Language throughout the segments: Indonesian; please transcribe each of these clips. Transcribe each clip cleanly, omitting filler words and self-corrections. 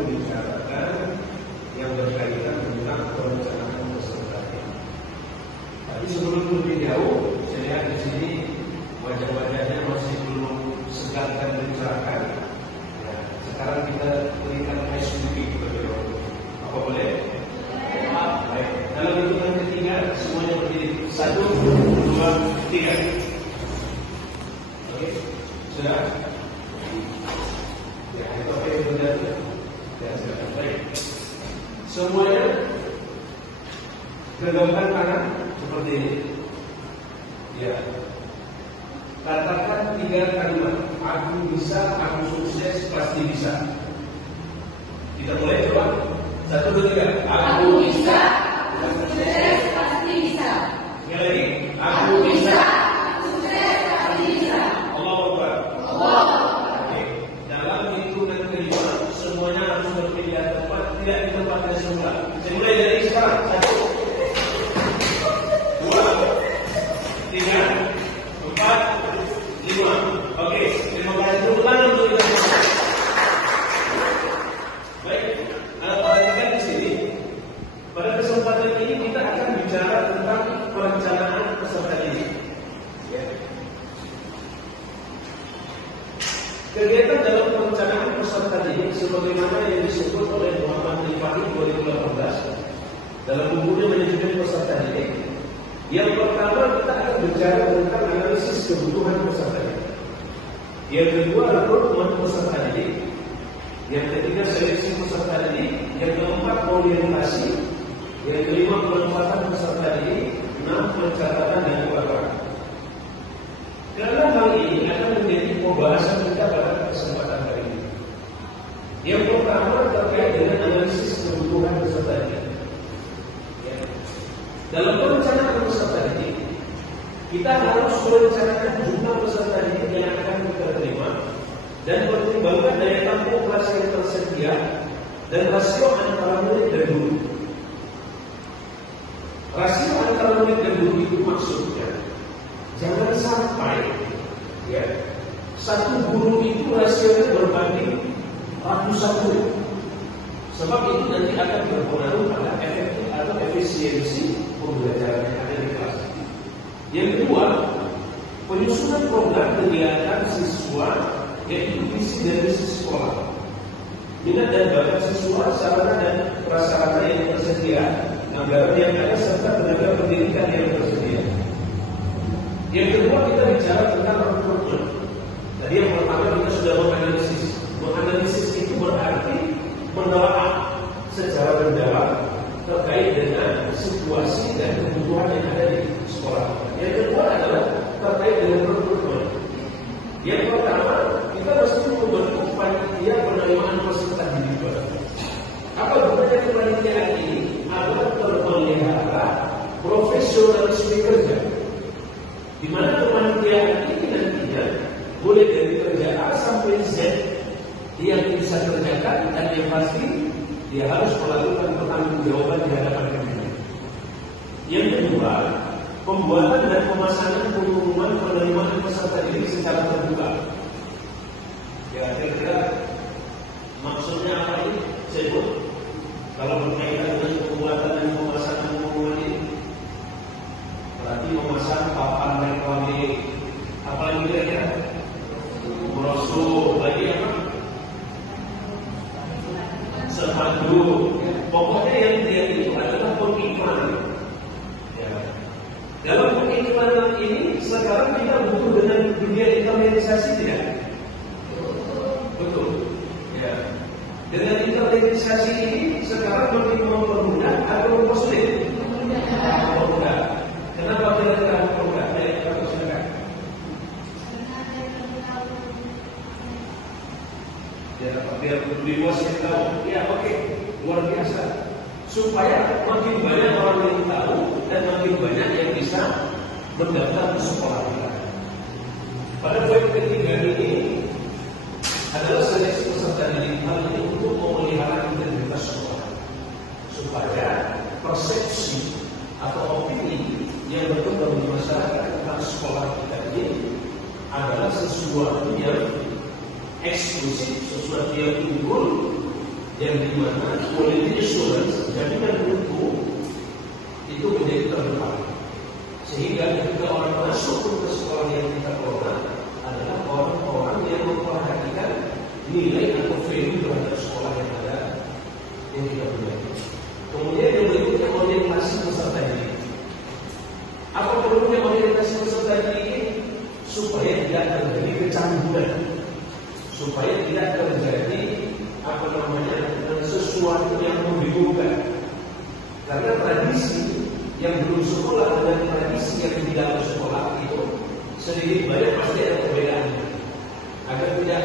membicarakan yang berkaitan tentang perencanaan peserta didik. Tapi sebelum lebih jauh, saya lihat di sini wajah-wajahnya masih belum segar dan mencerahkan. Ya, sekarang kita berikan ice cubing bagi orang. Apa boleh? Baik. Dalam hitungan ketiga semuanya berdiri. 1, 2, 3. Oke, sudah. Ya, itu oke benar. Ya, sudah. Baik. Semuanya genggamkan tangan seperti ini. Ya. Katakan 3 kalimat. Aku bisa, aku sukses, pasti bisa. Kita mulai coba. 1, 2, 3. Aku bisa, aku sukses, pasti bisa. Sekali lagi. Aku bisa, aku sukses, pasti bisa. Allahu Akbar. Allahu Akbar. Oke. Dalam hitungan kelima, semuanya harus berpindah tempat, tidak di tempat yang semula. Saya mulai dari sekarang. 1, 2, 3, 4, 5. Oke, terima kasih. Tepuk tangan untuk kita semua. Baik, perhatikan di sini. Pada kesempatan ini kita akan bicara tentang perencanaan peserta didik. Ya. Kegiatan dalam perencanaan peserta didik sebagaimana yang disebut oleh Muhammad Rifai 2018 dalam bukunya Manajemen Peserta Didik. Yang pertama kita akan bicara tentang analisis kebutuhan peserta didik. Yang kedua rekrutmen peserta didik. Yang ketiga seleksi peserta didik. Yang keempat orientasi. Yang kelima penempatan peserta didik. 6 pencatatan dan pelaporan. Karena hal ini akan menjadi pembahasan kita pada kesempatan kali ini. Yang pertama terkait dengan analisis kebutuhan peserta didik. Ya. Dalam perencanaan peserta didik, kita harus merencanakan jumlah peserta didik yang akan kita terima dan pertimbangkan daya tampung kelas yang tersedia dan rasio antara murid dan guru. Rasio antara murid dan guru itu maksudnya jangan sampai ya satu guru itu rasionya berbanding ratusan murid, sebab itu nanti akan berpengaruh pada efektif atau efisiensi pembelajaran yang ada di kelas. Yang kedua, penyusunan program kegiatan siswa yaitu visi dan misi sekolah, minat dan bakat siswa, sarana dan prasarana yang tersedia, anggaran yang ada serta tenaga pendidikan yang tersedia. Yang kedua kita bicara tentang rekrutmen. Tadi yang pertama kita sudah menganalisis. Menganalisis itu berarti menelaah secara mendalam terkait dengan situasi dan kebutuhan yang ada di sekolah. Yang kedua adalah terkait dengan rekrutmen. Yang pertama kita mesti membentuk panitia penerimaan peserta didik. Apa gunanya kepanitiaan ini? Agar terpelihara profesionalisme kerja, di mana kepanitiaan ini nantinya boleh dari kerja A sampai Z yang bisa kerjakan dan yang pasti dia harus melakukan pertanggungjawaban di hadapan pimpinan. Yang kedua, pembuatan dan pemasangan pengumuman penerimaan peserta didik secara terbuka. Ya, kira-kira maksudnya apa ini? Sebut kalau berkaitan dengan pembuatan dan pemasangan pengumuman ini, berarti memasang papan reklame, apa lagi kira-kira? Brosur, lagi apa? Sepanduk. Pokoknya yang dia itu adalah pengiklanan. Ya. Dalam pengiklanan ini sekarang kita butuh dengan dunia internalisasi tidak? Betul. Ya. Dengan internalisasi ini sekarang lebih mempermudah atau mempersulit? Mempermudah. Kenapa kira-kira mempermudah? Kalau silakan. Ya, biar lebih luas yang tahu. Ya, oke. Luar biasa. Supaya makin banyak orang yang tahu dan makin banyak yang bisa mendaftar ke sekolah kita. Pada poin ketiga ini adalah seleksi peserta didik. Hal ini untuk memelihara integritas sekolah, supaya persepsi atau opini yang berkembang di masyarakat tentang sekolah kita ini adalah sesuatu yang eksklusif, sesuatu yang unggul, yang dimana quality assurance jaminan mutu itu menjadi terdepan, sehingga ketika orang masuk ke sekolah yang kita kelola adalah orang-orang yang memperhatikan nilai atau value terhadap sekolah yang ada yang kita punya. Kemudian yang berikutnya orientasi peserta didik. Apa perlunya orientasi peserta didik ini? Supaya tidak terjadi kecanggungan, supaya tidak terjadi sesuatu yang membingungkan. Karena tradisi yang belum sekolah dan tradisi yang tidak bersekolah itu sedikit banyak pasti ada perbedaan. Agar tidak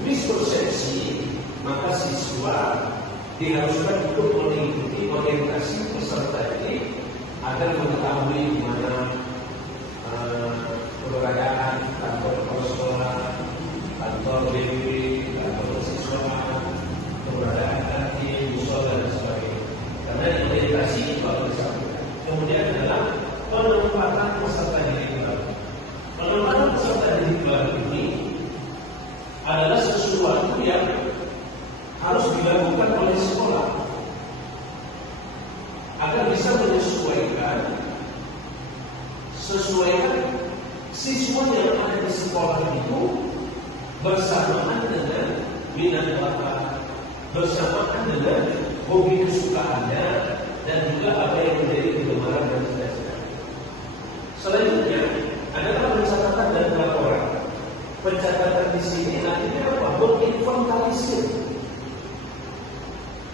mispersepsi, maka siswa diharuskan untuk mengikuti orientasi peserta ini agar mengetahui di mana keberadaan kantor kepala sekolah, kantor BPB, kantor siswa, keberadaan kantin, musola dan sebagainya. Karena orientasi itu harus disampaikan. Kemudian adalah penempatan peserta didik baru. Penempatan peserta didik baru ini adalah sesuatu yang harus dilakukan oleh sekolah agar bisa menyesuaikan siswa yang ada di sekolah itu bersamaan dengan minat bakat, bersamaan dengan hobi kesukaannya, dan juga apa yang menjadi kegemaran dan cita-cita. Selanjutnya adalah pencatatan dan laporan. Pencatatan di sini artinya apa? Menginventarisir.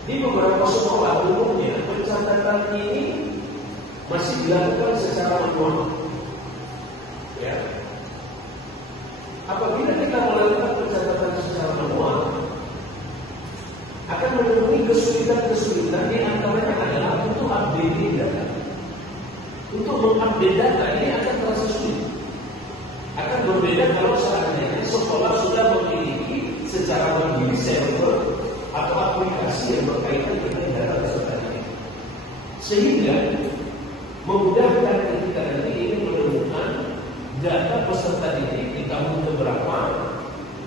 Di beberapa sekolah umumnya pencatatan ini masih dilakukan secara manual. Ya. Apabila kita melakukan pencatatan secara manual, akan menemui kesulitan-kesulitan yang antaranya adalah untuk updating data. Untuk mengupdate data ini akan terasa sulit. Akan berbeda kalau seandainya sekolah sudah memiliki secara mandiri server atau aplikasi yang berkaitan dengan data peserta didik, sehingga memudahkan ketika nanti ingin menemukan data peserta didik di tahun keberapa,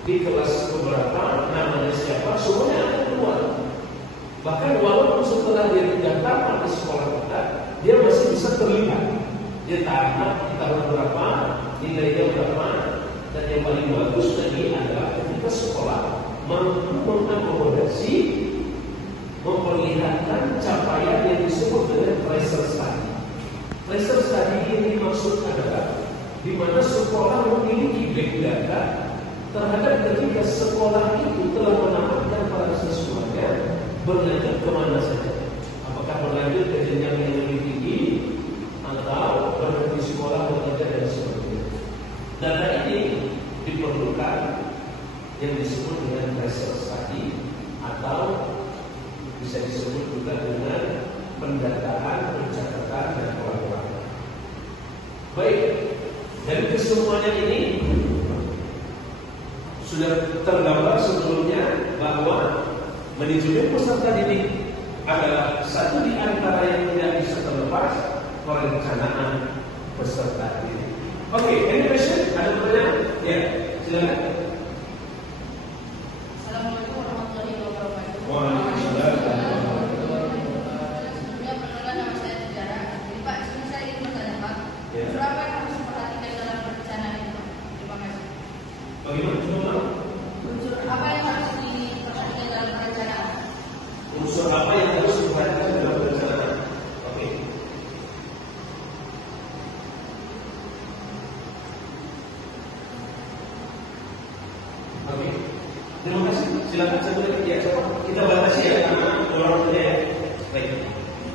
di kelas keberapa, namanya siapa, semuanya akan keluar. Bahkan walaupun setelah dia didaftarkan di sekolah kita, dia masih bisa terlihat. Dia tamat di tahun berapa, nilainya berapa, dan yang paling bagus lagi adalah ketika sekolah mampu mengakomodasi, memperlihatkan capaian yang disebut dengan tracer study. Tracer study ini maksud adalah di mana sekolah memiliki big data terhadap ketika sekolah itu telah menamatkan para siswanya berlanjut kemana saja. Apakah berlanjut ke jenjang yang lebih tinggi atau berhenti sekolah bekerja dan sebagainya. Data ini diperlukan yang disebut dengan tracer study atau bisa disebut juga dengan pendataan, pencatatan, dan pelaporan. Baik, dari kesemuanya ini sudah tergambar sebelumnya bahwa manajemen peserta didik adalah satu di antara yang tidak bisa terlepas perencanaan peserta didik. Oke, any question? Ada pertanyaan? Ya, silakan. Assalamualaikum warahmatullahi wabarakatuh. Waalaikumsalam. Sebelumnya perkenalan nama saya Sejarah. Jadi Pak, sebelum saya ingin bertanya Pak, unsur apa yang harus diperhatikan dalam perencanaan itu Pak? Terima kasih. Bagaimana coba? Unsur apa yang harus diperhatikan dalam perencanaan? Unsur apa yang harus diperhatikan dalam perencanaan? Oke. Oke. Terima kasih. Silakan satu lagi ya. Coba kita batasi ya karena orang punya ya. Baik.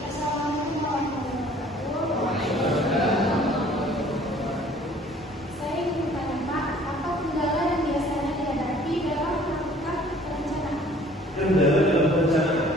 Assalamualaikum warahmatullahi wabarakatuh. Saya ingin bertanya Pak, apa kendala yang biasanya dihadapi dalam melakukan perencanaan? Kendala dalam perencanaan.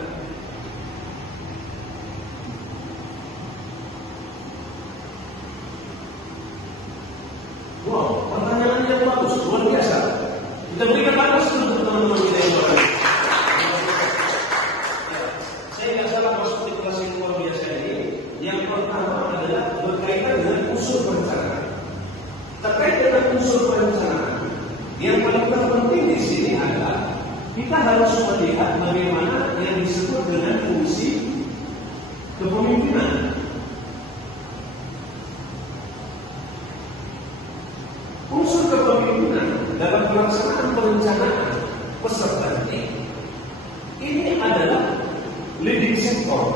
leading sector.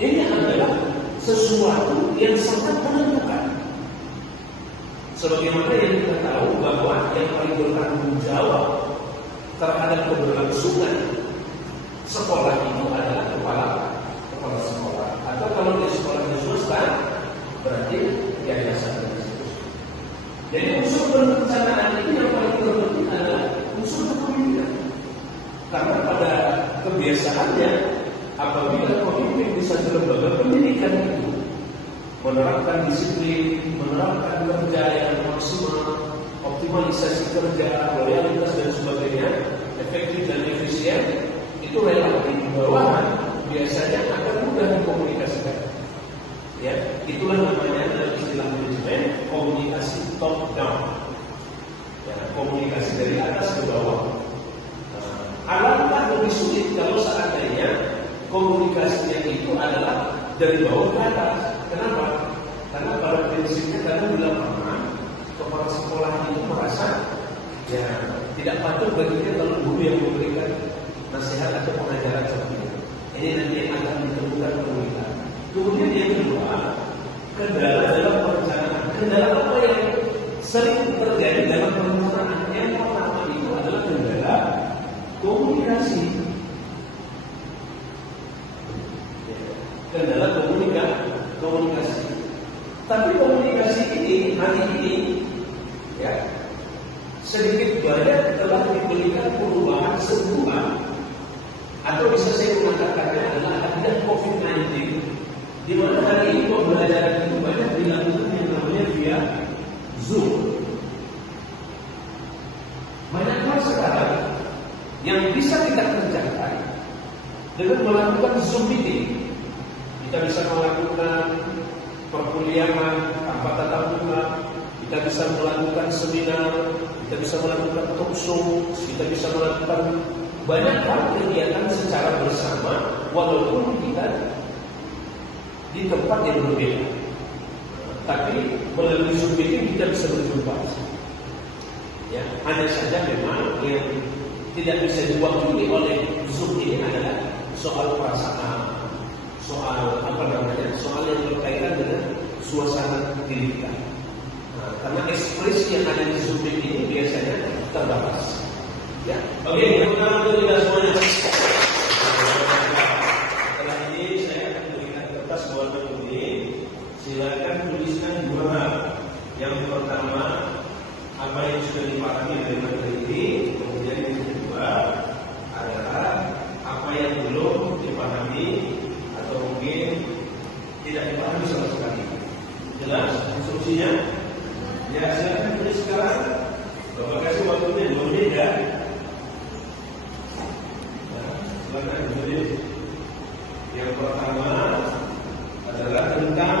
Ini adalah sesuatu yang sangat menentukan. Sebagaimana yang kita tahu bahwa yang paling bertanggung jawab terhadap keberlangsungan sekolah itu adalah kepala sekolah. Atau kalau di sekolahnya swasta, berarti yayasan dan institusi. Jadi unsur perencanaan ini yang paling terpenting adalah unsur kepemimpinan. Karena pada kebiasaannya, apabila pemimpin bisa lembaga pendidikan itu menerapkan disiplin, menerapkan kerja yang maksimal, optimalisasi kerja, loyalitas dan sebagainya, efektif dan efisien, itu relatif bawahan biasanya akan mudah dikomunikasikan. Ya, itulah namanya dalam istilah manajemen komunikasi top down. Ya, komunikasi dari atas ke bawah. Alangkah lebih sulit kalau seandainya komunikasinya itu adalah dari bawah ke atas. Kenapa? Karena pada prinsipnya kadang di lapangan kepala sekolah itu merasa ya tidak patut baginya kalau guru yang memberikan nasihat atau pengajaran seperti itu. Ini nanti akan ditemukan pemerintah. Kemudian yang kedua, kendala dalam perencanaan. Kendala apa yang sering terjadi dalam perencanaan? Yang pertama itu adalah kendala komunikasi. Kendala komunikasi. Tapi komunikasi ini hari ini ya sedikit banyak telah diberikan perubahan semua, atau bisa saya mengatakannya adalah akibat COVID-19, di mana hari ini pembelajaran itu banyak dilakukan yang namanya via Zoom. Banyak hal sekarang yang bisa kita kerjakan dengan melakukan Zoom meeting. Kita bisa melakukan perkuliahan tanpa tatap muka, kita bisa melakukan seminar, kita bisa melakukan talk show, kita bisa melakukan banyak hal kegiatan secara bersama walaupun kita di tempat yang berbeda. Tapi melalui Zoom meeting kita bisa berjumpa. Ya, hanya saja memang yang tidak bisa diwakili oleh Zoom ini adalah soal perasaan, soal soal yang berkaitan dengan suasana diri kita. Karena ekspresi yang ada di Zoom ini biasanya terbatas. Ya, oke, pertama untuk kita semuanya. Setelah ini saya akan berikan kertas warna kuning. Silakan tuliskan dua hal. Yang pertama, apa yang sudah dipahami dari materi ini. Kemudian yang kedua adalah apa yang belum dipahami atau mungkin tidak dipahami sama sekali. Jelas instruksinya? Ya, silakan tulis sekarang. Bapak kasih waktunya 2 menit ya. Silakan tulis. Yang pertama adalah tentang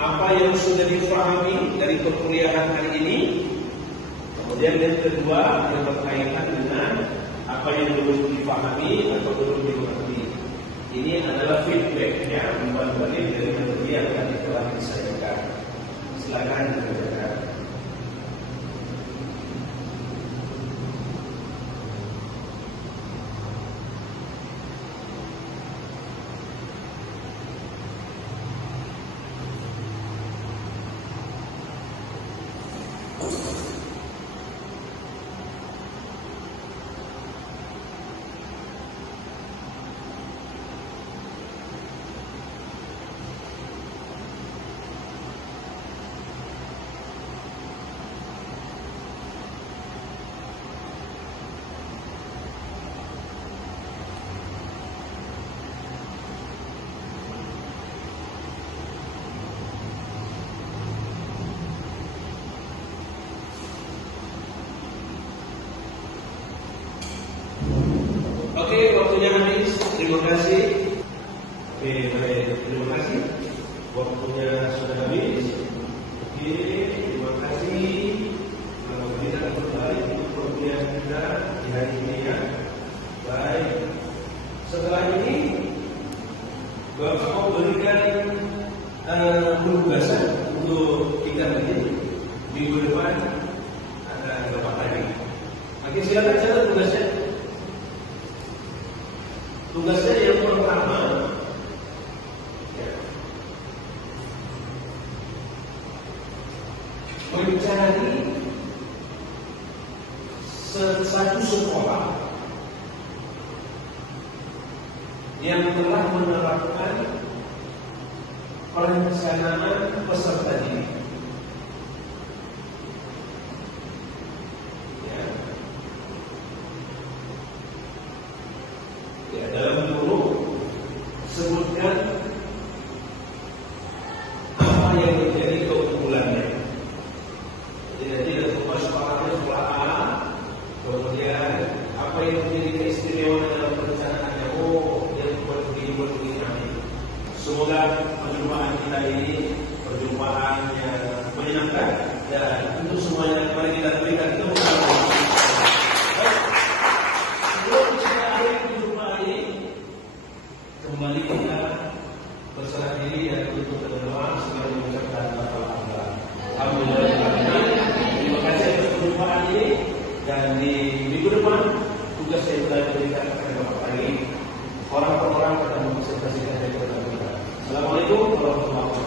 apa yang sudah dipahami dari perkuliahan hari ini. Kemudian yang kedua yang berkaitan dengan apa yang belum dipahami atau belum dimengerti. Ini adalah feedback ya, umpan balik dari materi yang tadi telah disampaikan. Silakan dikerjakan. Oke, waktunya habis. Terima kasih. Oke, baik. Terima kasih. Waktunya sudah habis. Oke, terima kasih. Kita akan kembali untuk perkuliahan kita di hari ini ya. Baik. Setelah ini, Bapak mau berikan penugasan untuk kita nanti minggu depan akan Bapak lagi. Oke, silakan catat tugasnya. Tugasnya yang pertama, ya, mencari satu sekolah yang telah menerapkan perencanaan peserta didik. Ya, dalam guru sebutkan apa yang menjadi keunggulannya. Jadi nanti ada sekolahnya sekolah A, kemudian apa yang menjadi keistimewaan dalam perencanaannya. Oh, dia buat begini nanti. Semoga perjumpaan kita ini perjumpaan yang menyenangkan dan untuk semuanya mari kita berikan itu. Kembali kita berserah diri dan untuk berdoa sebagai mengucapkan alhamdulillah. Terima kasih atas perjumpaan ini dan di minggu depan tugas saya telah diberikan kepada Bapak Pagi orang per orang akan mempresentasikan dari kita. Assalamualaikum warahmatullahi wabarakatuh.